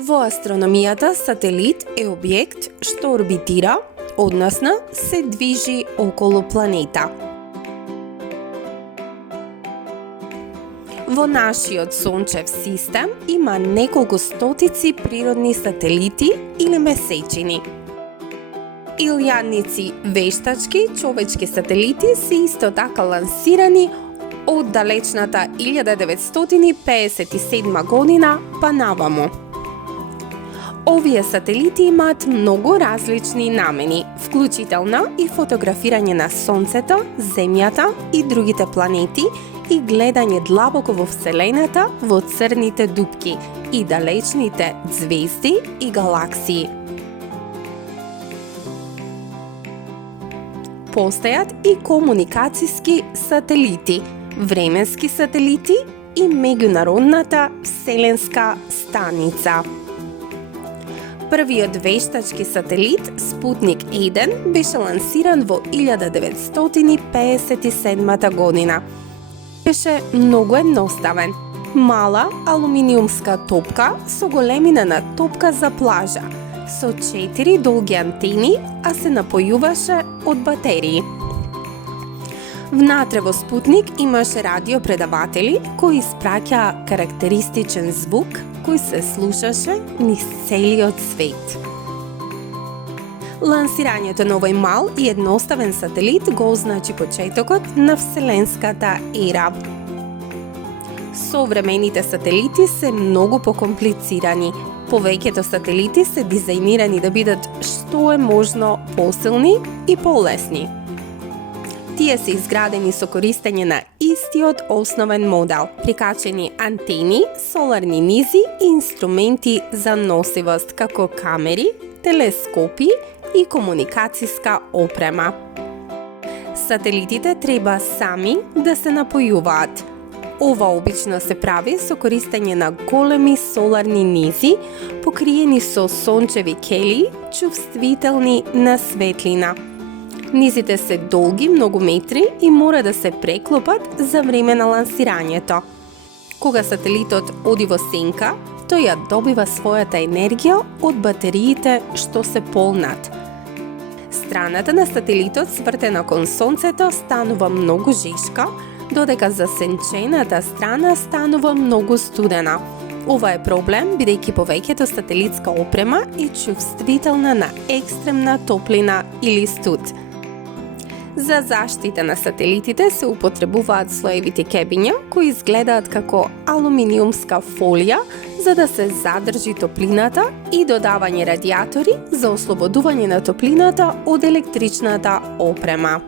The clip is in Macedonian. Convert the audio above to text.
Во астрономијата сателит е објект што орбитира, односно се движи околу планета. Во нашиот сончев систем има неколку стотици природни сателити или месечини. Илјадници вештачки човечки сателити се исто така лансирани од далечната 1957 година па наваму. Овие сателити имаат многу различни намени, вклучително и фотографирање на Сонцето, Земјата и другите планети и гледање длабоко во Вселената, во црните дупки и далечните звезди и галаксии. Постојат и комуникацијски сателити, временски сателити и меѓународната вселенска станица. Првиот вештачки сателит, Спутник 1, беше лансиран во 1957 година. Беше многу едноставен. Мала алуминиумска топка со големина на топка за плажа, со 4 долги антени, а се напојуваше од батерии. Внатре во Спутник имаше радиопредаватели кои испраќаа карактеристичен звук кој се слушаше низ целиот свет. Лансирањето на овој мал и едноставен сателит го означи почетокот на вселенската ера. Современите сателити се многу покомплицирани. Повеќето сателити се дизајнирани да бидат што е можно посилни и полесни. Тие се изградени со користење на истиот основен модел, прикачени антени, соларни низи и инструменти за носивост, како камери, телескопи и комуникацијска опрема. Сателитите треба сами да се напојуваат. Ова обично се прави со користење на големи соларни низи, покриени со сончеви кели, чувствителни на светлина. Низите се долги многу метри и мора да се преклопат за време на лансирањето. Кога сателитот оди во сенка, тој ја добива својата енергија од батериите што се полнат. Страната на сателитот свртена кон Сонцето станува многу жешка, додека засенчената страна станува многу студена. Ова е проблем бидејќи повеќето сателитска опрема е чувствителна на екстремна топлина или студ. За заштита на сателитите се употребуваат слоевите кебиња кои изгледаат како алуминиумска фолија за да се задржи топлината и додавање радијатори за ослободување на топлината од електричната опрема.